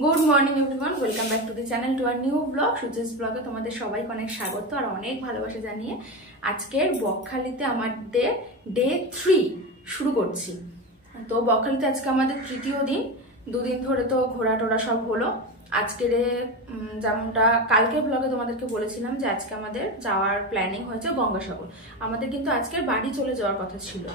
Good morning everyone, welcome back to the channel to our new blog সুচিস ব্লগে তোমাদের সবাইকে অনেক স্বাগত আর অনেক ভালোবাসা জানিয়ে আজকের বকখালিতে আমাদের ডে 3 শুরু করছি। তো বকখালিতে আজকে আমাদের তৃতীয় দিন, দুদিন ধরে তো ঘোরা টোরা সব হলো। আজকের যেমনটা কালকে ব্লগে তোমাদেরকে বলেছিলাম যে আজকে আমাদের যাওয়ার প্ল্যানিং হয়েছে গঙ্গাসাগর। আমাদের কিন্তু আজকের বাড়ি চলে যাওয়ার কথা ছিল,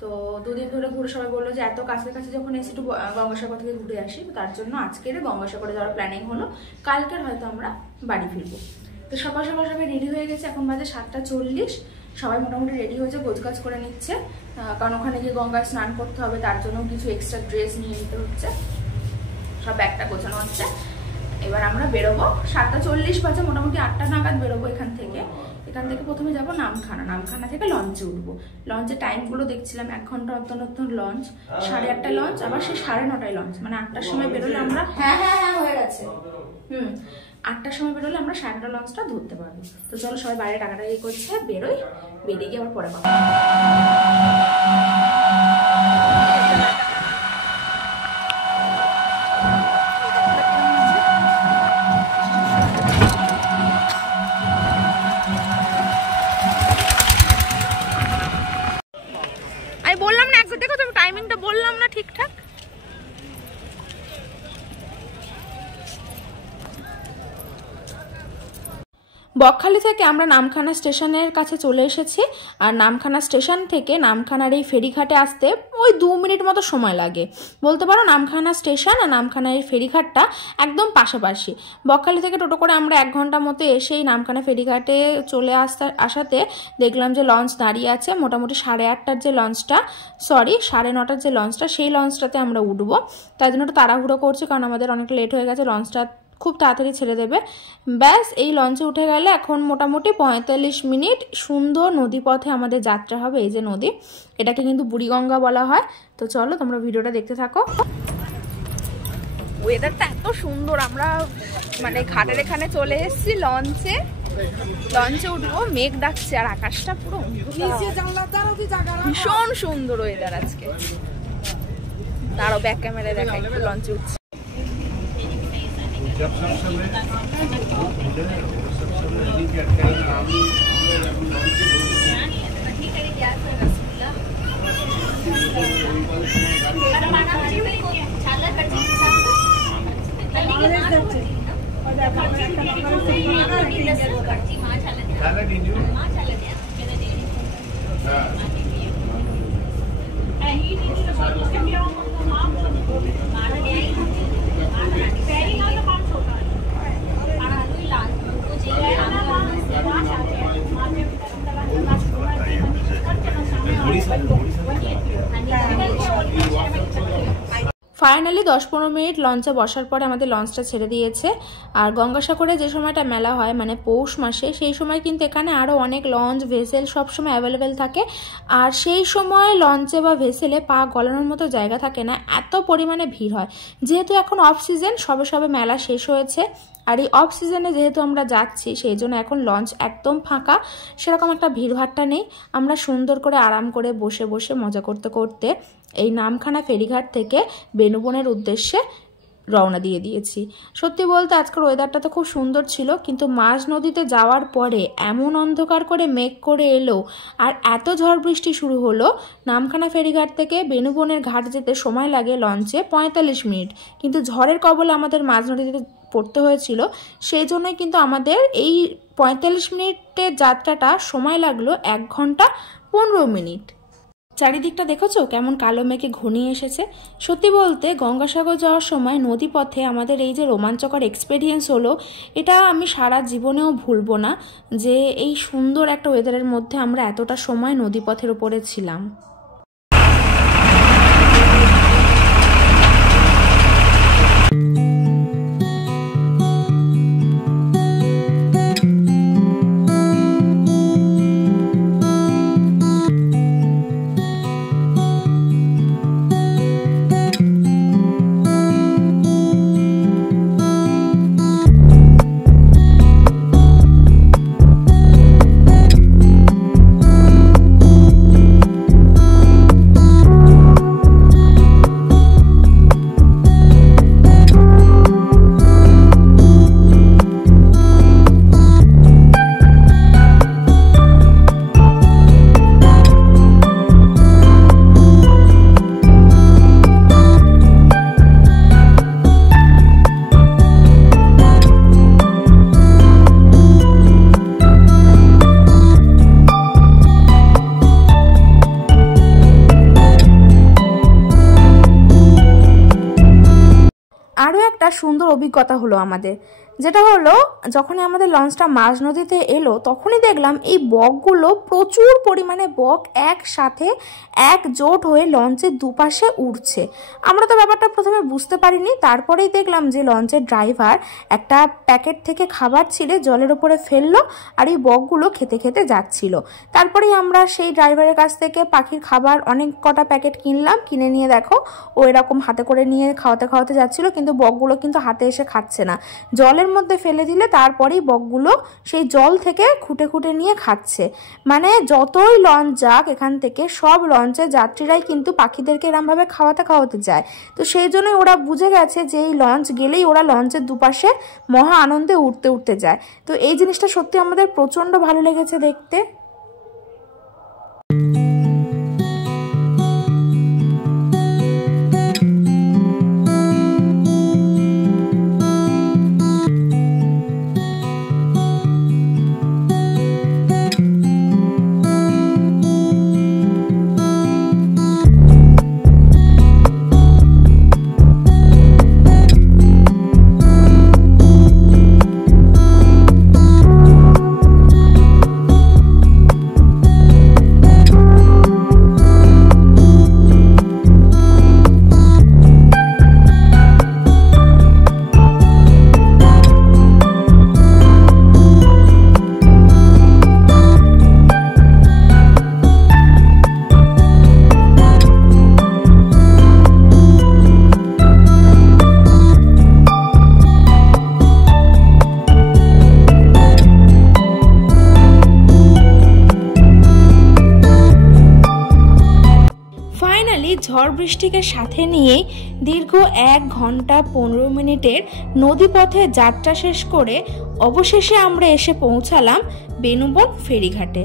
তো দুদিন ধরে ঘুরে সবাই বললো যে এত কাছাকাছি যখন এসে একটু গঙ্গাসাগর থেকে ঘুরে আসি, তো তার জন্য আজকের গঙ্গাসাগরে যাওয়ার প্ল্যানিং হলো। কালকের হয়তো আমরা বাড়ি ফিরবো। তো সকাল সকাল সবাই রেডি হয়ে গেছে, এখন বাজে 7:40। সবাই মোটামুটি রেডি হয়েছে, গোছগাছ করে নিচ্ছে, কারণ ওখানে গিয়ে গঙ্গায় স্নান করতে হবে, তার জন্য কিছু এক্সট্রা ড্রেস নিয়ে নিতে হচ্ছে। সব ব্যাগটা গোছানো হচ্ছে। এবার আমরা বেরোবো, 7:40 বাজে, মোটামুটি 8টা নাগাদ বেরোবো এখান থেকে। প্রথমে যাবো নামখানা থেকে লঞ্চে উঠবো। লঞ্চের টাইমগুলো দেখছিলাম, 1 ঘন্টা অন্তর অন্তর লঞ্চ, 8:30টায় লঞ্চ, আবার সেই 9:30টায় লঞ্চ, মানে 8টার সময় বেরোলে আমরা হয়ে গেছে 8টার সময় বেরোলে আমরা 9:30 লঞ্চটা ধরতে পারবো। তো চলো সবাই বাইরে টাকাটাকি করছে, বেরোই, বেরিয়ে গিয়ে আবার পরে কথা। বললাম না একসাথে, দেখো তুমি টাইমিংটা বললাম না ঠিকঠাক। বকখালি থেকে আমরা নামখানা স্টেশনের কাছে চলে এসেছি। আর নামখানা স্টেশন থেকে নামখানার এই ফেরিঘাটে আসতে ওই 2 মিনিট মতো সময় লাগে বলতে পারো। নামখানা স্টেশন আর নামখানার এই ফেরিঘাটটা একদম পাশাপাশি। বকখালি থেকে টোটো করে আমরা 1 ঘন্টা মতো এসেই নামখানা ফেরিঘাটে চলে আসাতে দেখলাম যে লঞ্চ দাঁড়িয়ে আছে। মোটামুটি 8:30টার যে লঞ্চটা, 9:30টার যে লঞ্চটা, সেই লঞ্চটাতে আমরা উঠবো। তাই জন্য একটু তাড়াহুড়ো করছি, কারণ আমাদের অনেকটা লেট হয়ে গেছে, লঞ্চটা খুব তাড়াতাড়ি ছেড়ে দেবে। ব্যাস, এই লঞ্চে উঠে গেলে এখন মোটামুটি 45 মিনিট সুন্দর নদীপথে আমাদের যাত্রা হবে। এই যে নদী, এটাকে কিন্তু বুড়িগঙ্গা বলা হয়। তো চলো তোমরা ভিডিওটা দেখতে থাকো। ওয়েদারটা এত সুন্দর, আমরা মানে ঘাটের এখানে চলে এসেছি, লঞ্চে উঠবো, মেঘ ডাকছে আর আকাশটা পুরো ভীষণ সুন্দর ওয়েদার আজকে। তারও ব্যাক ক্যামেরায় দেখা, একটু লঞ্চে উঠছে। जब सब समय ফাইনালি 10-15 মিনিট লঞ্চে বসার পরে আমাদের লঞ্চটা ছেড়ে দিয়েছে। আর গঙ্গাসাগরে যে সময়টা মেলা হয়, মানে পৌষ মাসে, সেই সময় কিন্তু এখানে আরও অনেক লঞ্চ, ভেসেল সব সময় অ্যাভেলেবেল থাকে। আর সেই সময় লঞ্চে বা ভেসেলে পা গলানোর মতো জায়গা থাকে না, এত পরিমাণে ভিড় হয়। যেহেতু এখন অফ সিজন, সবে মেলা শেষ হয়েছে, আর এই অফ সিজনে যেহেতু আমরা যাচ্ছি, সেই জন্য এখন লঞ্চ একদম ফাঁকা, সেরকম একটা ভিড়ভাট্টা নেই। আমরা সুন্দর করে আরাম করে বসে বসে মজা করতে করতে এই নামখানা ফেরিঘাট থেকে বেনুবনের উদ্দেশ্যে রওনা দিয়ে দিয়েছি। সত্যি বলতে আজকের ওয়েদারটা তো খুব সুন্দর ছিল, কিন্তু মাঝ নদীতে যাওয়ার পরে এমন অন্ধকার করে মেঘ করে এলো আর এত ঝড় বৃষ্টি শুরু হলো। নামখানা ফেরিঘাট থেকে বেনুবনের ঘাট যেতে সময় লাগে লঞ্চে 45 মিনিট, কিন্তু ঝড়ের কবলে আমাদের মাঝ নদীতে পড়তে হয়েছিল। সেই জন্যই কিন্তু আমাদের এই 45 মিনিটের যাত্রাটা সময় লাগলো 1 ঘন্টা 15 মিনিট। চারিদিকটা দেখেছো কেমন কালো মেঘে ঘনিয়ে এসেছে। সত্যি বলতে গঙ্গাসাগর যাওয়ার সময় নদীপথে আমাদের এই যে রোমাঞ্চকর এক্সপেরিয়েন্স হলো, এটা আমি সারা জীবনেও ভুলবো না, যে এই সুন্দর একটা ওয়েদারের মধ্যে আমরা এতটা সময় নদীপথের উপরে ছিলাম। আরও একটা সুন্দর অভিজ্ঞতা হলো আমাদের, যেটা হলো যখনই আমাদের লঞ্চটা মাঝ নদীতে এলো তখনই দেখলাম এই বকগুলো, প্রচুর পরিমাণে বক একসাথে একজোট হয়ে লঞ্চের দুপাশে উঠছে। আমরা তো ব্যাপারটা প্রথমে বুঝতে পারিনি, তারপরেই দেখলাম যে লঞ্চের ড্রাইভার একটা প্যাকেট থেকে খাবার ছিঁড়ে জলের ওপরে ফেললো আর এই বকগুলো খেতে খেতে যাচ্ছিল। তারপরেই আমরা সেই ড্রাইভারের কাছ থেকে পাখির খাবার অনেক কটা প্যাকেট কিনলাম, কিনে নিয়ে দেখো ও এরকম হাতে করে নিয়ে খাওয়াতে খাওয়াতে যাচ্ছিল, কিন্তু বকগুলো কিন্তু হাতে এসে খাচ্ছে না, জলের মধ্যে ফেলে দিলে তারপরেই বকগুলো সেই জল থেকে খুঁটে খুঁটে নিয়ে খাচ্ছে। মানে যতই লঞ্চ যাক এখান থেকে, সব লঞ্চের যাত্রীরাই কিন্তু পাখিদেরকে এরমভাবে খাওয়াতে খাওয়াতে যায়। তো সেই জন্যই ওরা বুঝে গেছে যে এই লঞ্চ গেলেই ওরা লঞ্চের দুপাশে মহা আনন্দে উঠতে উঠতে যায়। তো এই জিনিসটা সত্যি আমাদের প্রচণ্ড ভালো লেগেছে দেখতে। ঝড় বৃষ্টিকে সাথে নিয়ে দীর্ঘ 1 ঘন্টা 15 মিনিটের নদীপথে যাত্রা শেষ করে অবশেষে আমরা এসে পৌঁছালাম বেনুবন ফেরিঘাটে।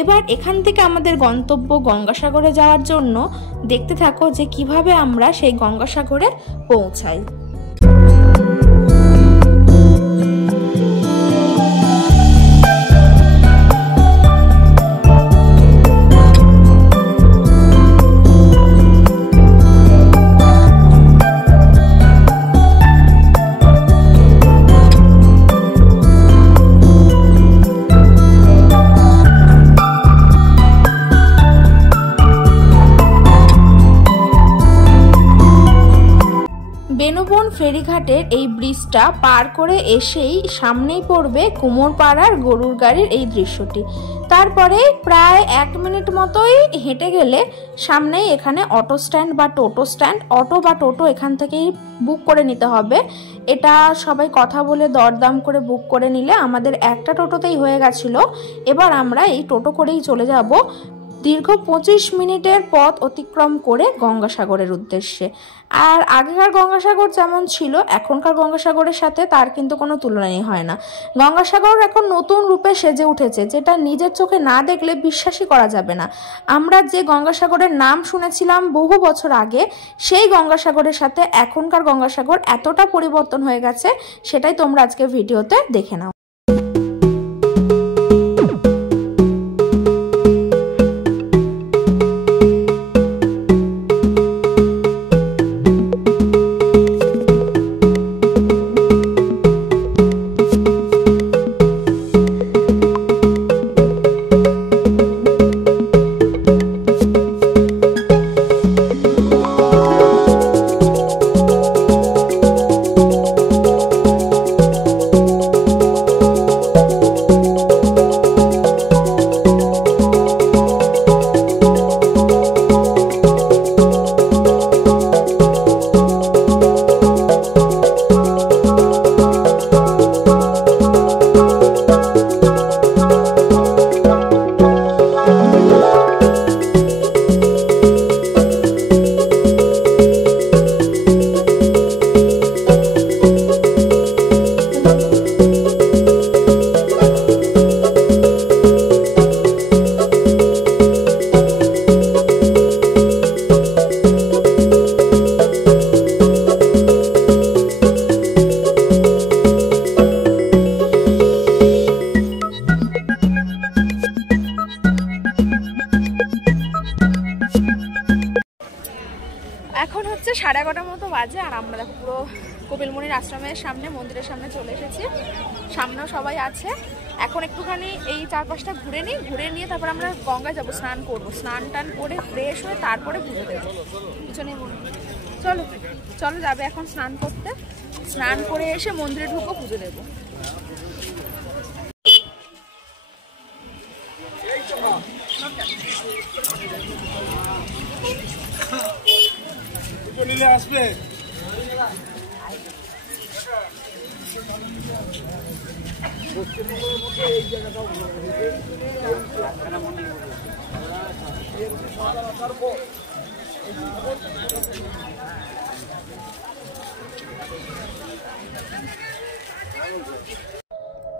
এবার এখান থেকে আমাদের গন্তব্য গঙ্গাসাগরে যাওয়ার জন্য। দেখতে থাকো যে কিভাবে আমরা সেই গঙ্গাসাগরে পৌঁছাই। বেনুবন ফেরিঘাটের এই ব্রিজটা পার করে এসেই সামনেই পড়বে কুমোরপাড়ার গরুর গাড়ির এই দৃশ্যটি। তারপরে প্রায় 1 মিনিট মতোই হেঁটে গেলে সামনেই এখানে অটো স্ট্যান্ড বা টোটো স্ট্যান্ড। অটো বা টোটো এখান থেকেই বুক করে নিতে হবে। এটা সবাই কথা বলে দরদাম করে বুক করে নিলে আমাদের একটা টোটোতেই হয়ে গেছিল। এবার আমরা এই টোটো করেই চলে যাব দীর্ঘ 25 মিনিটের পথ অতিক্রম করে গঙ্গাসাগরের উদ্দেশ্যে। আর আগেকার গঙ্গাসাগর যেমন ছিল এখনকার গঙ্গাসাগরের সাথে তার কিন্তু কোনো তুলনাই হয় না। গঙ্গাসাগর এখন নতুন রূপে সেজে উঠেছে, যেটা নিজের চোখে না দেখলে বিশ্বাসই করা যাবে না। আমরা যে গঙ্গাসাগরের নাম শুনেছিলাম বহু বছর আগে, সেই গঙ্গাসাগরের সাথে এখনকার গঙ্গাসাগর এতটা পরিবর্তন হয়ে গেছে, সেটাই তোমরা আজকে ভিডিওতে দেখে নাও। বাজে আর আমরা দেখো পুরো কপিলমুনির আশ্রমের সামনে, মন্দিরের সামনে চলে এসেছি। সামনেও সবাই আছে। এখন একটুখানি এই চারপাশটা ঘুরে নিই, ঘুরে নিয়ে তারপর আমরা গঙ্গায় যাবো, স্নান করবো। স্নান টান করে ফ্রেশ হয়ে তারপরে পুজো দেবো। পিছনে চলো চলো যাবে এখন স্নান করতে। স্নান করে এসে মন্দিরে ঢুকবো, পুজো দেবো। আসবে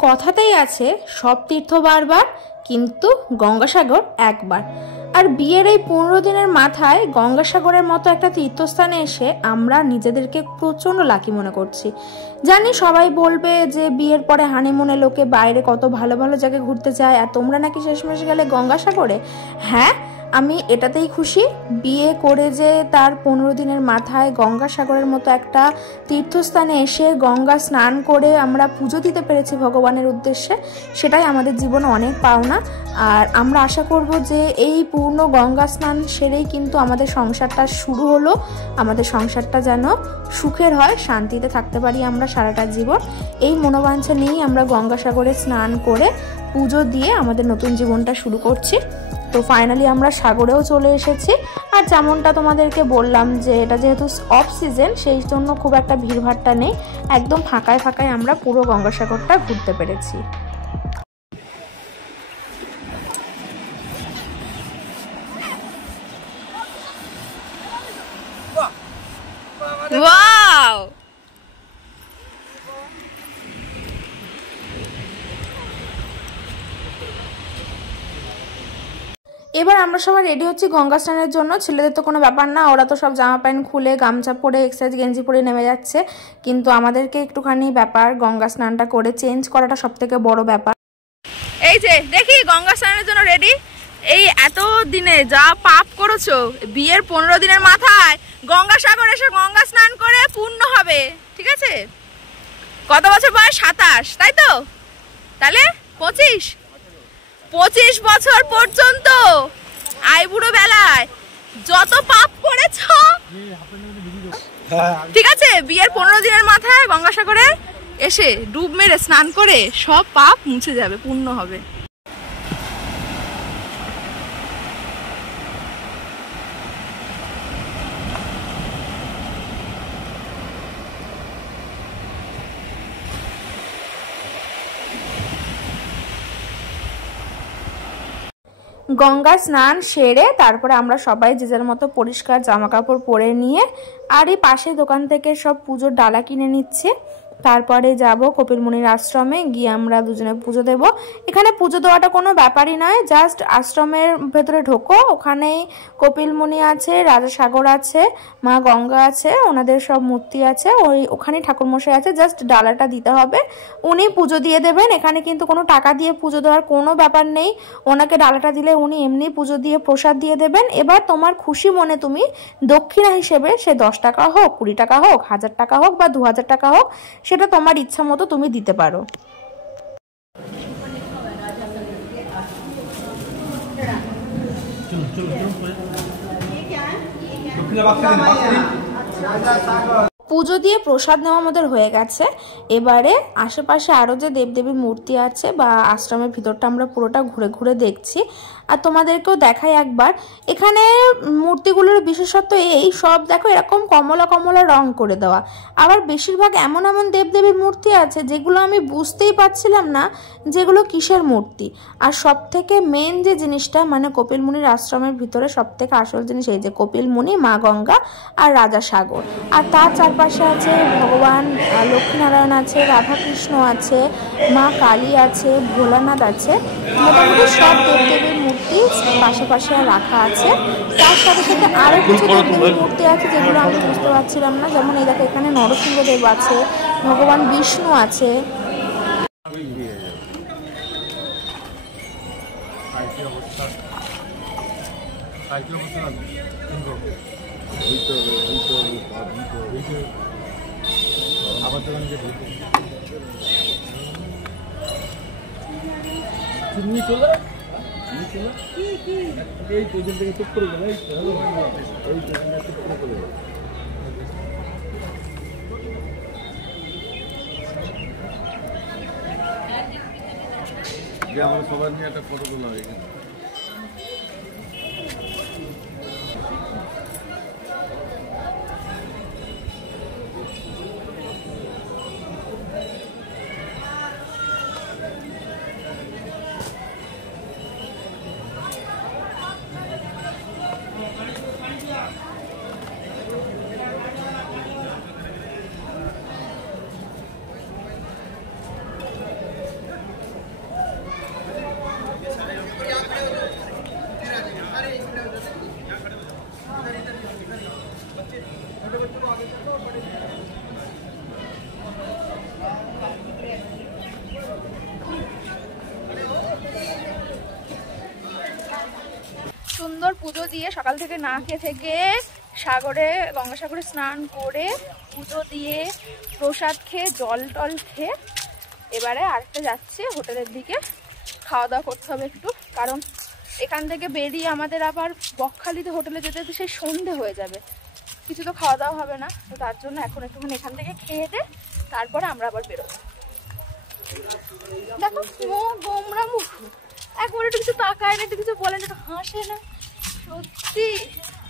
কথাতেই আছে সব তীর্থ বারবার, কিন্তু গঙ্গাসাগর একবার। আর বিয়ের এই 15 দিনের মাথায় গঙ্গাসাগরের মতো একটা তীর্থস্থানে এসে আমরা নিজেদেরকে প্রচণ্ড লাকি মনে করছি। জানি সবাই বলবে যে বিয়ের পরে হানিমুনে লোকে বাইরে কত ভালো ভালো জায়গায় ঘুরতে যায়, আর তোমরা নাকি শেষমেশ গেলে গঙ্গাসাগরে। হ্যাঁ, আমি এটাতেই খুশি। বিয়ে করে যে তার 15 দিনের মাথায় গঙ্গাসাগরের মতো একটা তীর্থস্থানে এসে গঙ্গা স্নান করে আমরা পুজো দিতে পেরেছি ভগবানের উদ্দেশ্যে, সেটাই আমাদের জীবনে অনেক পাওনা। আর আমরা আশা করব যে এই পূর্ণ গঙ্গা স্নান সেরেই কিন্তু আমাদের সংসারটা শুরু হলো। আমাদের সংসারটা যেন সুখের হয়, শান্তিতে থাকতে পারি আমরা সারাটা জীবন। এই মনোবাঞ্ছা নিয়েই আমরা গঙ্গাসাগরে স্নান করে পুজো দিয়ে আমাদের নতুন জীবনটা শুরু করছি। তো ফাইনালি আমরা সাগরেও চলে এসেছি। আর যেমনটা তোমাদেরকে বললাম যে এটা যেহেতু অফ সিজন, সেই জন্য খুব একটা ভিড়ভাড়টা নেই, একদম ফাঁকায় ফাঁকায় আমরা পুরো গঙ্গাসাগরটা ঘুরতে পেরেছি। ওয়াও! এবার আমরা সবাই রেডি হচ্ছি গঙ্গা স্নানের জন্য। ছেলেদের তো কোনো ব্যাপার না, ওরা তো সব জামা প্যান্ট খুলে গামছা পরে এক্সারসাইজ গেঞ্জি পরে নেমে যাচ্ছে, কিন্তু আমাদেরকে একটুখানি ব্যাপার গঙ্গা স্নানটা করে চেঞ্জ করাটা সব থেকে বড় ব্যাপার। এই যে দেখি গঙ্গা স্নানের জন্য রেডি। এই এত দিনে যা পাপ করেছো, বিয়ের 15 দিনের মাথায় গঙ্গাসাগর এসে গঙ্গা স্নান করে পূর্ণ হবে, ঠিক আছে? কত বছর বয়স? 27, তাই তো? তাহলে 25 বছর পর্যন্ত আইবুড়ো বেলায় যত পাপ করেছ, ঠিক আছে, বিয়ের 15 দিনের মাথায় গঙ্গাসাগরে এসে ডুব মেরে স্নান করে সব পাপ মুছে যাবে, পূর্ণ হবে। গঙ্গা স্নান সেরে তারপরে আমরা সবাই যে যার মতো পরিষ্কার জামা কাপড় পরে নিয়ে আর এই পাশে দোকান থেকে সব পুজোর ডালা কিনে নিচ্ছে। তারপরে যাব কপিলমুনির আশ্রমে, গিয়ে আমরা দুজনে পুজো দেব। এখানে পুজো দেওয়াটা কোনো ব্যাপারই নয়, জাস্ট আশ্রমের ভেতরে ঢোকো, ওখানেই কপিলমুনি আছে, রাজা সাগর আছে, মা গঙ্গা আছে, ওনাদের সব মূর্তি আছে, ওখানে ঠাকুরমশাই আছে, জাস্ট ডালাটা দিতে হবে, উনি পুজো দিয়ে দেবেন। এখানে কিন্তু কোনো টাকা দিয়ে পুজো দেওয়ার কোনো ব্যাপার নেই, ওনাকে ডালাটা দিলে উনি এমনি পুজো দিয়ে প্রসাদ দিয়ে দেবেন। এবার তোমার খুশি মনে তুমি দক্ষিণা হিসেবে সে 10 টাকা হোক, 20 টাকা হোক, 1000 টাকা হোক বা 2000 টাকা হোক, সেটা তোমার ইচ্ছা মতো তুমি দিতে পারো। পুজো দিয়ে প্রসাদ নেওয়া আমাদের হয়ে গেছে। এবারে আশেপাশে আরও যে দেবদেবীর মূর্তি আছে বা আশ্রমের ভিতরটা আমরা পুরোটা ঘুরে ঘুরে দেখছি, আর তোমাদেরকেও দেখাই একবার। এখানে মূর্তিগুলোর বিশেষত্ব এই সব দেখো এরকম কমলা কমলা রং করে দেওয়া, আবার বেশিরভাগ এমন এমন দেবদেবীর মূর্তি আছে যেগুলো আমি বুঝতেই পারছিলাম না যেগুলো কিসের মূর্তি। আর সব থেকে মেন যে জিনিসটা, মানে কপিলমুনির আশ্রমের ভিতরে সব থেকে আসল জিনিস এই যে কপিলমুনি, মা গঙ্গা আর রাজা সাগর, আর তার চারপাশে আছে ভগবান লক্ষ্মীনারায়ণ আছে, রাধাকৃষ্ণ আছে, মা কালী আছে, ভোলানাথ আছে, মোটামুটি সব দেবদেবীর মূর্তি পাশাপাশি রাখা আছে। তার সাথে সাথে আরও কিছু দেবদেবীর মূর্তি আছে যেগুলো আমি বুঝতে পারছিলাম না, যেমন এই দেখো এখানে নরসিংহদেব আছে, ভগবান বিষ্ণু আছে। আবার দোকান চিনি চলে এই পর্যন্ত থেকে চুপ করে গেল এই চুপ করে গেল যে আমরা সবাই নিয়ে একটা ফটো তোলা হয়ে গেছে। সুন্দর পুজো দিয়ে সকাল থেকে না খেয়ে থেকে সাগরে গঙ্গাসাগরে স্নান করে পুজো দিয়ে প্রসাদ খেয়ে জল টল খেয়ে এবারে আরেকটা যাচ্ছে হোটেলের দিকে খাওয়া দাওয়া করতে হবে একটু, কারণ এখান থেকে বেরিয়ে আমাদের আবার বকখালিতে হোটেলে যেতে যেতে সেই সন্ধে হয়ে যাবে, কিছু তো খাওয়া দাওয়া হবে না। তো তার জন্য এখন একটুখানি এখান থেকে খেয়ে দে তারপরে আমরা আবার বেরোবো। দেখো গোমরা মুখ, একবার একটু কিছু তাকায় না, একটু কিছু বলে না, একটু হাসে না, সত্যি।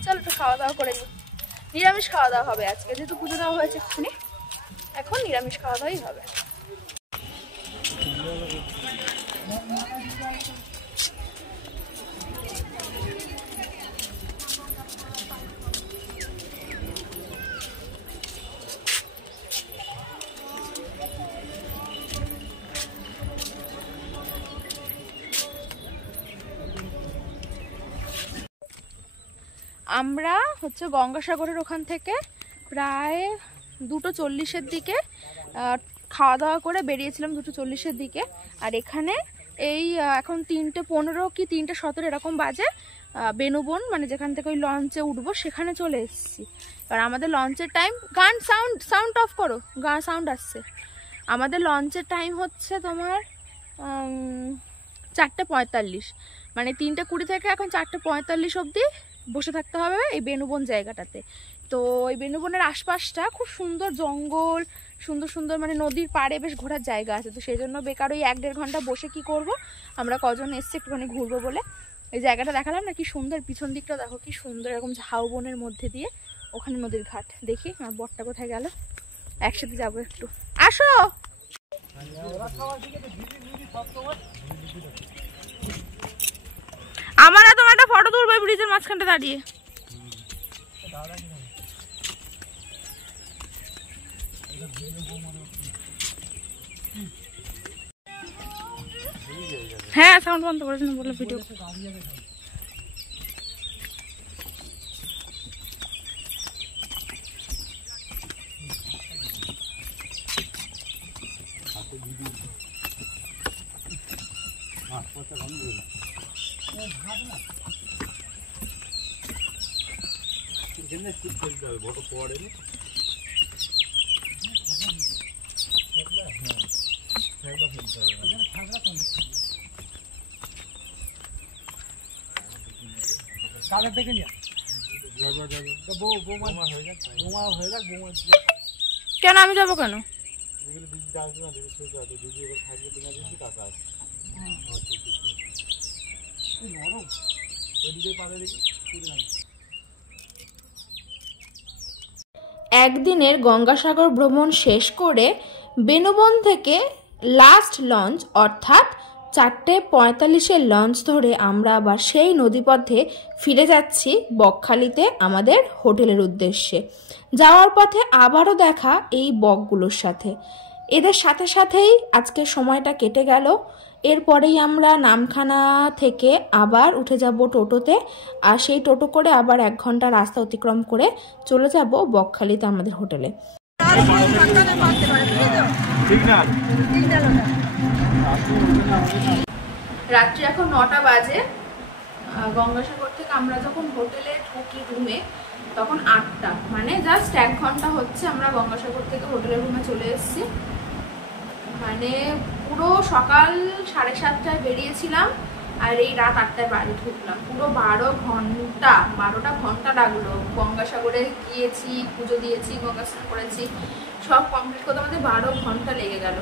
চলো একটু খাওয়া দাওয়া করে নিই। নিরামিষ খাওয়া দাওয়া হবে আজকে, যেহেতু পুজো দেওয়া হয়েছে এক্ষুনি, এখন নিরামিষ খাওয়া দাওয়াই হবে। আমরা হচ্ছে গঙ্গাসাগরের ওখান থেকে প্রায় 2:40-এর দিকে খাওয়া দাওয়া করে বেরিয়েছিলাম, 2:40-এর দিকে। আর এখানে এই এখন 3:15 কি 3:17 এরকম বাজে বেনুবন, মানে যেখান থেকে ওই লঞ্চে উঠবো সেখানে চলে এসেছি। কারণ আমাদের লঞ্চের টাইম, গান সাউন্ড অফ করো, গান সাউন্ড আসছে। আমাদের লঞ্চের টাইম হচ্ছে তোমার 4:45, মানে 3:20 থেকে এখন 4:45 অবধি বসে থাকতে হবে এই বেনুবন জায়গাটাতে। তো এই বেনুবনের আশপাশটা খুব সুন্দর জঙ্গল, সুন্দর সুন্দর মানে নদীর পাড়ে বেশ ঘোরার জায়গা আছে। তো সেই জন্য বেকার ওই 1-1.5 ঘন্টা বসে কি করব, আমরা কজন এসছি একটুখানি ঘুরবো বলে এই জায়গাটা দেখালাম না, কি সুন্দর। পিছন দিকটা দেখো কি সুন্দর, এরকম ঝাউবনের মধ্যে দিয়ে ওখানে নদীর ঘাট। দেখি আমার বরটা কোথায় গেল, একসাথে যাবো একটু। আসো আমার, তোমার একটা ফটো তুলবো ব্রিজের মাঝখানটা দাঁড়িয়ে। হ্যাঁ সাউন্ড বন্ধ করেছেন বলে ভিডিও। কেন আমি যাবো কেন? একদিনের গঙ্গাসাগর ভ্রমণ শেষ করে বেনুবন থেকে লাস্ট লঞ্চ অর্থাৎ 4:45-এর লঞ্চ ধরে আমরা আবার সেই নদীপথে ফিরে যাচ্ছি বকখালিতে আমাদের হোটেলের উদ্দেশ্যে। যাওয়ার পথে আবারও দেখা এই বকগুলোর সাথে, এদের সাথে সাথেই আজকে সময়টা কেটে গেল। এরপরেই আমরা নামখানা থেকে আবার উঠে যাব টোটোতে, আর সেই টোটো করে আবার 1 ঘন্টা রাস্তা অতিক্রম করে চলে যাব বকখালিতে আমাদের হোটেলে। রাত্রি এখন 9টা বাজে। গঙ্গাসাগর থেকে আমরা যখন হোটেলে ঢুকি রুমে, তখন 8টা, মানে জাস্ট 1 ঘন্টা হচ্ছে আমরা গঙ্গাসাগর থেকে হোটেলের রুমে চলে এসেছি। মানে পুরো সকাল 7:30টায় বেরিয়েছিলাম আর এই রাত 8টায় বাড়ি ঢুকলাম। পুরো 12টা ঘন্টা লাগলো। গঙ্গাসাগরে গিয়েছি, পুজো দিয়েছি, গঙ্গা স্নান করেছি, সব কমপ্লিট করতে আমাদের 12 ঘন্টা লেগে গেল।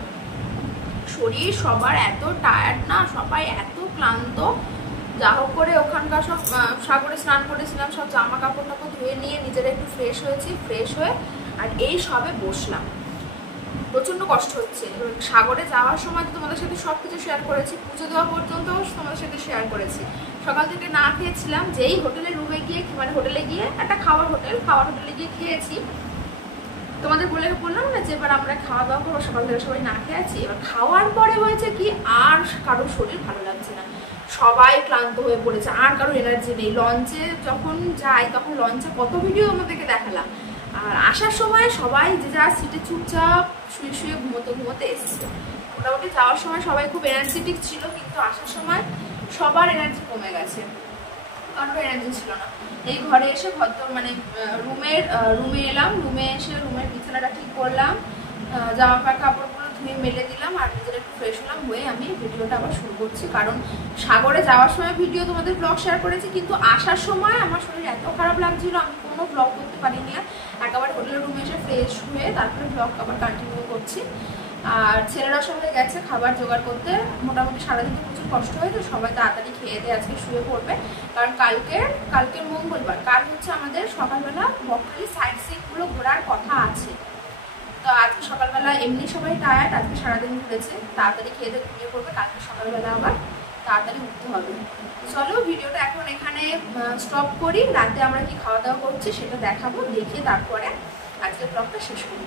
শরীর সবার এত টায়ার্ড না, সবাই এত ক্লান্ত। যা হোক করে ওখানকার সব সাগরে স্নান করেছিলাম, সব জামা কাপড় টাপড় ধুয়ে নিয়ে নিজেরা একটু ফ্রেশ হয়েছি। ফ্রেশ হয়ে আর এই সবে বসলাম। প্রচন্ড কষ্ট হচ্ছে। সাগরে যাওয়ার সময় তো তোমাদের সাথে সবকিছু শেয়ার করেছি, পুজো দেওয়া পর্যন্ত তোমাদের সাথে শেয়ার করেছি। সকাল থেকে না খেয়েছিলাম, যেই হোটেলের রুমে গিয়ে মানে হোটেলে গিয়ে একটা খাওয়ার হোটেলে গিয়ে খেয়েছি। তোমাদের বললাম না যে এবার আমরা খাওয়া দাওয়া করবো, সকাল থেকে সবাই না খেয়ে আছি। এবার খাওয়ার পরে হয়েছে কি, আর কারোর শরীর ভালো লাগছে না, সবাই ক্লান্ত হয়ে পড়েছে, আর কারো এনার্জি নেই। লঞ্চে যখন যাই তখন লঞ্চে কত ভিডিও আমাদেরকে দেখালাম, আর আসার সময় সবাই যে যার সিটে চুপচাপ শুয়ে শুয়ে ঘুমোতে এসছে। মোটামুটি যাওয়ার সময় সবাই খুব এনার্জেটিক ছিল, কিন্তু আসার সময় সবার এনার্জি কমে গেছে, কারোর এনার্জি ছিল না। এই ঘরে এসে মানে রুমে এলাম। রুমে এসে রুমের বিছানাটা ঠিক করলাম, জামা কাপড়গুলো ধুয়ে মেলে দিলাম আর নিজের একটু ফ্রেশ হলাম। হয়ে আমি ভিডিওটা আবার শুরু করছি, কারণ সাগরে যাওয়ার সময় ভিডিও তোমাদের ব্লগ শেয়ার করেছি, কিন্তু আসার সময় আমার শরীর এত খারাপ লাগছিল আমি কোনো ব্লগ করতে পারিনি। আর একেবারে হোটেলের রুমে এসে ফ্রেশ হয়ে তারপরে ব্লগ আবার কন্টিনিউ করছি। আর ছেলেরা সবাই গেছে খাবার জোগাড় করতে। মোটামুটি সারাদিন তো প্রচুর কষ্ট হয়, তো সবাই তাড়াতাড়ি খেয়ে দিয়ে আজকে শুয়ে পড়বে, কারণ কালকের মঙ্গলবার, কাল হচ্ছে আমাদের সকালবেলা বকখালি সাইড সিনগুলো ঘোরার কথা আছে। তো আজকে সকালবেলা এমনি সবাই টায়ার্ড, আজকে সারাদিন ঘুরেছে, তাড়াতাড়ি খেয়ে দিয়ে ঘুমিয়ে পড়বে, কালকে সকালবেলা আবার তাড়াতাড়ি উঠতে হবে। চলো ভিডিওটা এখন এখানে স্টপ করি। রাতে আমরা কি খাওয়া দাওয়া করছি সেটা দেখাবো, দেখে তারপরে আজকের ব্লগটা শেষ করি।